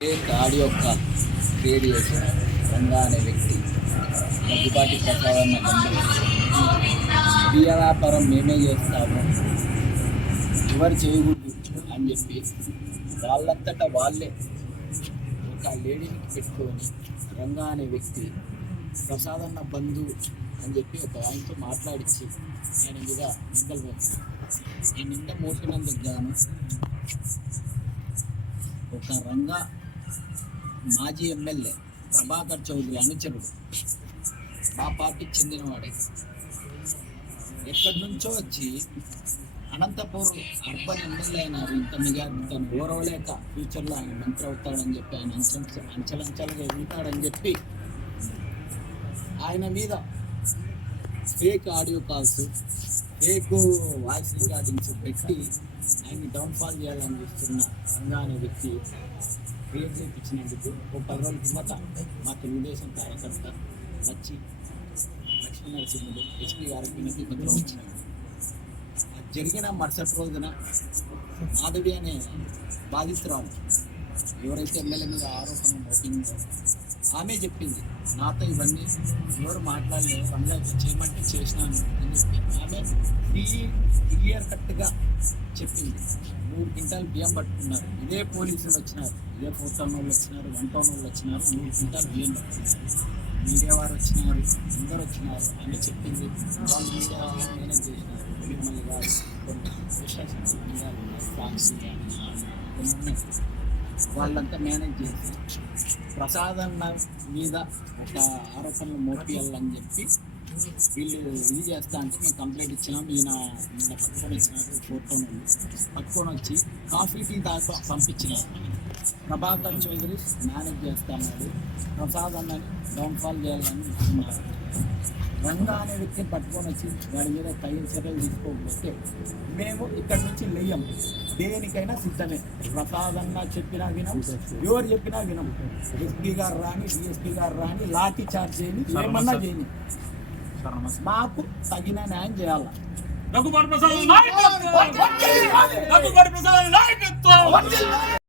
Fake audio call create చేసిన రంగా అనే వ్యక్తి దగ్గుబాటి ప్రసాదన్న అన్న బంధువు వ్యాపారం మేమే చేస్తాము. ఎవరు చేయకూడదు అని చెప్పి వాళ్ళంతటా వాళ్ళే ఒక లేడీని పెట్టుకొని రంగా అనే వ్యక్తి ప్రసాదన్న బంధువు అని చెప్పి ఒక ఆయనతో మాట్లాడించి నేను మీద నిందలు పోతాను ఈ నింద మోసినందుకు గాను ఒక రంగా మాజీ ఎమ్మెల్యే ప్రభాకర్ చౌదరి అనుచరుడు. మా పార్టీకి చెందినవాడే. ఎక్కడి నుంచో వచ్చి అనంతపూర్ అర్బన్ ఎమ్మెల్యే అయిన ఇంత మిగారు తను ఓరవలేక ఫ్యూచర్లో ఆయన మంత్రి అవుతాడని చెప్పి ఆయన అంచె అంచెలంచెలుగా ఎదుగుతాడని చెప్పి ఆయన మీద fake audio calls fake voice recordings పెట్టి ఆయన్ని డౌన్ఫాల్ చేయాలని చూస్తున్న రంగా అనే వ్యక్తి. క్రియేట్ ఇప్పించినందుకు ఒక పది రోజుల కిందట మా తెలుగుదేశం కార్యకర్త వచ్చి లక్ష్మీ నరసింహుడు ఎస్పీ గారికి వినతి పత్రం ఇచ్చినాడు. జరిగిన మరుసటి రోజున మాధవి అనే బాధితురాలు ఎవరైతే ఎమ్మెల్యే మీద ఆరోపణ మోపిందో ఆమె చెప్పింది నాతో ఇవన్నీ ఎవరు మాట్లాడలేదు పనులు చేయమంటే చేసినాను అని చెప్పి ఆమె క్లియర్ కట్గా చెప్పింది. మూడు క్వింటాల్ బియ్యం పట్టుకున్నారు. ఇదే పోలీసులు వచ్చినారు. ఇదే ఫోర్ టౌన్ వాళ్ళు వచ్చినారు వన్ టౌన్ వాళ్ళు వచ్చినారు మూడు క్వింటాల్ బియ్యం పట్టుకున్నారు. మీడియా వారు వచ్చినారు అందరు వచ్చినారు. ఆమె చెప్పింది వాళ్ళు మీడియా వాళ్ళు మేనేజ్ చేసినారు. మిమ్మల్ని కొన్ని విశ్వాసం మీడియాలు కానీ కొన్ని ఉన్నాయి. వాళ్ళంతా మేనేజ్ చేసి ప్రసాద్ అన్న మీద ఒక ఆరోపణలు మోపియాలని చెప్పి వీళ్ళు ఇది చేస్తా అంటే మేము కంప్లైంట్ ఇచ్చినాం. ఈయన నిన్న పట్టుకొని ఇచ్చినారు ఫోటో పట్టుకొని వచ్చి కాఫీ టీ దాకా పంపించినారు. ప్రభాకర్ చౌదరి మేనేజ్ చేస్తాడు ప్రసాద్ అన్నని డౌన్ఫాల్ చేయాలని ఉన్నారు రంగా అనే వ్యక్తిని పట్టుకొని వచ్చి వాడి మీద తగిన చర్యలు తీసుకోకపోతే మేము ఇక్కడి నుంచి లేయం. దేనికైనా సిద్ధమే. ప్రసాదంగా చెప్పినా వినం ఎవరు చెప్పినా వినం. ఎస్పీ గారు రాని డిఎస్పీ గారు రాని లాఠీ చార్జ్ చేయని ఏమన్నా చేయని. మాకు తగిన న్యాయం చేయాలి? రఘుబర్ ప్రసాద్ నాయకత్వం! రఘుబర్ ప్రసాద్ నాయకత్వం!